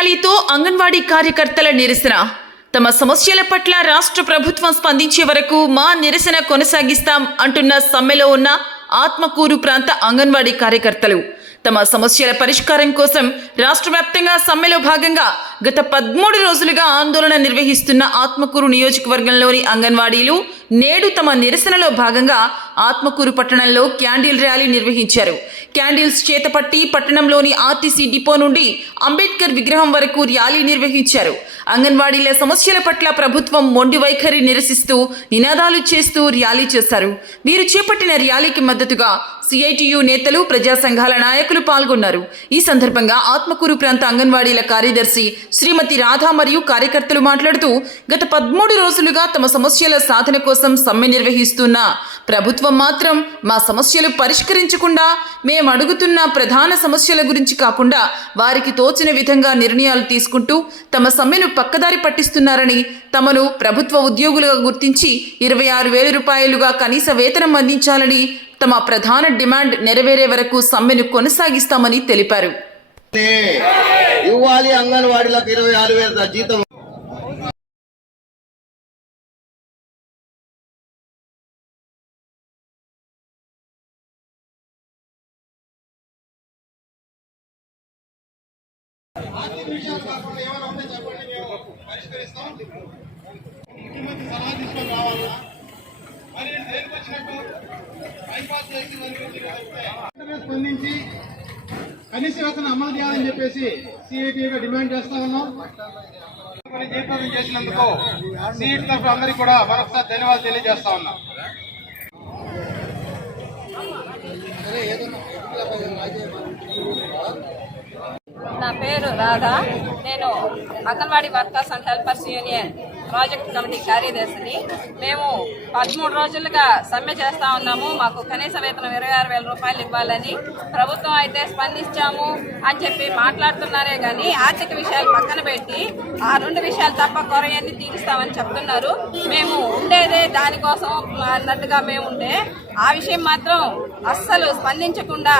ర్యాలీతో అంగన్వాడీ కార్యకర్తల నిరసన. తమ సమస్యల పట్ల రాష్ట్ర ప్రభుత్వం స్పందించే వరకు మా నిరసన కొనసాగిస్తాం అంటున్న సమ్మెలో ఉన్న ఆత్మకూరు ప్రాంత అంగన్వాడీ కార్యకర్తలు. తమ సమస్యల పరిష్కారం కోసం రాష్ట్ర వ్యాప్తంగా సమ్మెలో భాగంగా గత 13 రోజులుగా ఆందోళన నిర్వహిస్తున్న ఆత్మకూరు నియోజకవర్గంలోని అంగన్వాడీలు నేడు తమ నిరసనలో భాగంగా ఆత్మకూరు పట్టణంలో క్యాండిల్ ర్యాలీ నిర్వహించారు. క్యాండిల్స్ చేతపట్టి పట్టణంలోని ఆర్టీసీ డిపో నుండి అంబేద్కర్ విగ్రహం వరకు ర్యాలీ నిర్వహించారు. అంగన్వాడీల సమస్యల పట్ల ప్రభుత్వం మొండి వైఖరి నిరసిస్తూ నినాదాలు చేస్తూ ర్యాలీ చేశారు. వీరు చేపట్టిన ర్యాలీకి మద్దతుగా సిఐటియు నేతలు, ప్రజా సంఘాల నాయకులు పాల్గొన్నారు. ఈ సందర్భంగా ఆత్మకూరు ప్రాంత అంగన్వాడీల కార్యదర్శి శ్రీమతి రాధ మరియు కార్యకర్తలు మాట్లాడుతూ గత 13 రోజులుగా తమ సమస్యల సాధన కోసం సమ్మె నిర్వహిస్తున్న ప్రభుత్వం మాత్రం మా సమస్యలు పరిష్కరించకుండా మేము అడుగుతున్న ప్రధాన సమస్యల గురించి కాకుండా వారికి తోచిన విధంగా నిర్ణయాలు తీసుకుంటూ తమ సమ్మెను పక్కదారి పట్టిస్తున్నారని, తమను ప్రభుత్వ ఉద్యోగులుగా గుర్తించి 26,000 రూపాయలుగా కనీస వేతనం అందించాలని, తమ ప్రధాన డిమాండ్ నెరవేరే వరకు సమ్మెను కొనసాగిస్తామని తెలిపారు. ఇవ్వాలి అంగన్వాడీలకు 26,000 జీతం. స్పందించి కనీస వేతనం అమలు చేయాలని చెప్పేసి సిఐటిగా డిమాండ్ చేస్తా ఉన్నాం. జయప్రదం చేసినందుకు సిఐటి తరఫున అందరికీ కూడా మరొకసారి ధన్యవాదాలు తెలియజేస్తా ఉన్నాం. నా పేరు రాధా. నేను anganwadi workers and helpers union project committee కార్యదర్శిని. మేము 13 రోజులుగా సమ్మె చేస్తా ఉన్నాము. మాకు కనీస వేతనం 26,000 రూపాయలు ఇవ్వాలని. ప్రభుత్వం అయితే స్పందించాము అని చెప్పి మాట్లాడుతున్నారే కానీ ఆర్థిక విషయాలు పక్కన పెట్టి ఆ 2 విషయాలు తప్ప కొరయన్ని తీరుస్తామని చెప్తున్నారు. మేము ఉండేదే దానికోసం అన్నట్టుగా మేము ఉంటే ఆ విషయం మాత్రం అస్సలు స్పందించకుండా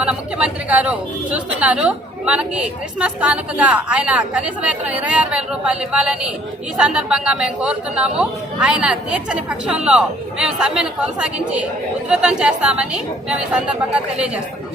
మన ముఖ్యమంత్రి గారు చూస్తున్నారు. మనకి క్రిస్మస్ కానుకగా ఆయన కనీస వేతనం 26,000 రూపాయలు ఇవ్వాలని ఈ సందర్భంగా మేము కోరుతున్నాము. ఆయన తీర్చని పక్షంలో మేము సమ్మెను కొనసాగించి ఉధృతం చేస్తామని మేము ఈ సందర్భంగా తెలియజేస్తున్నాం.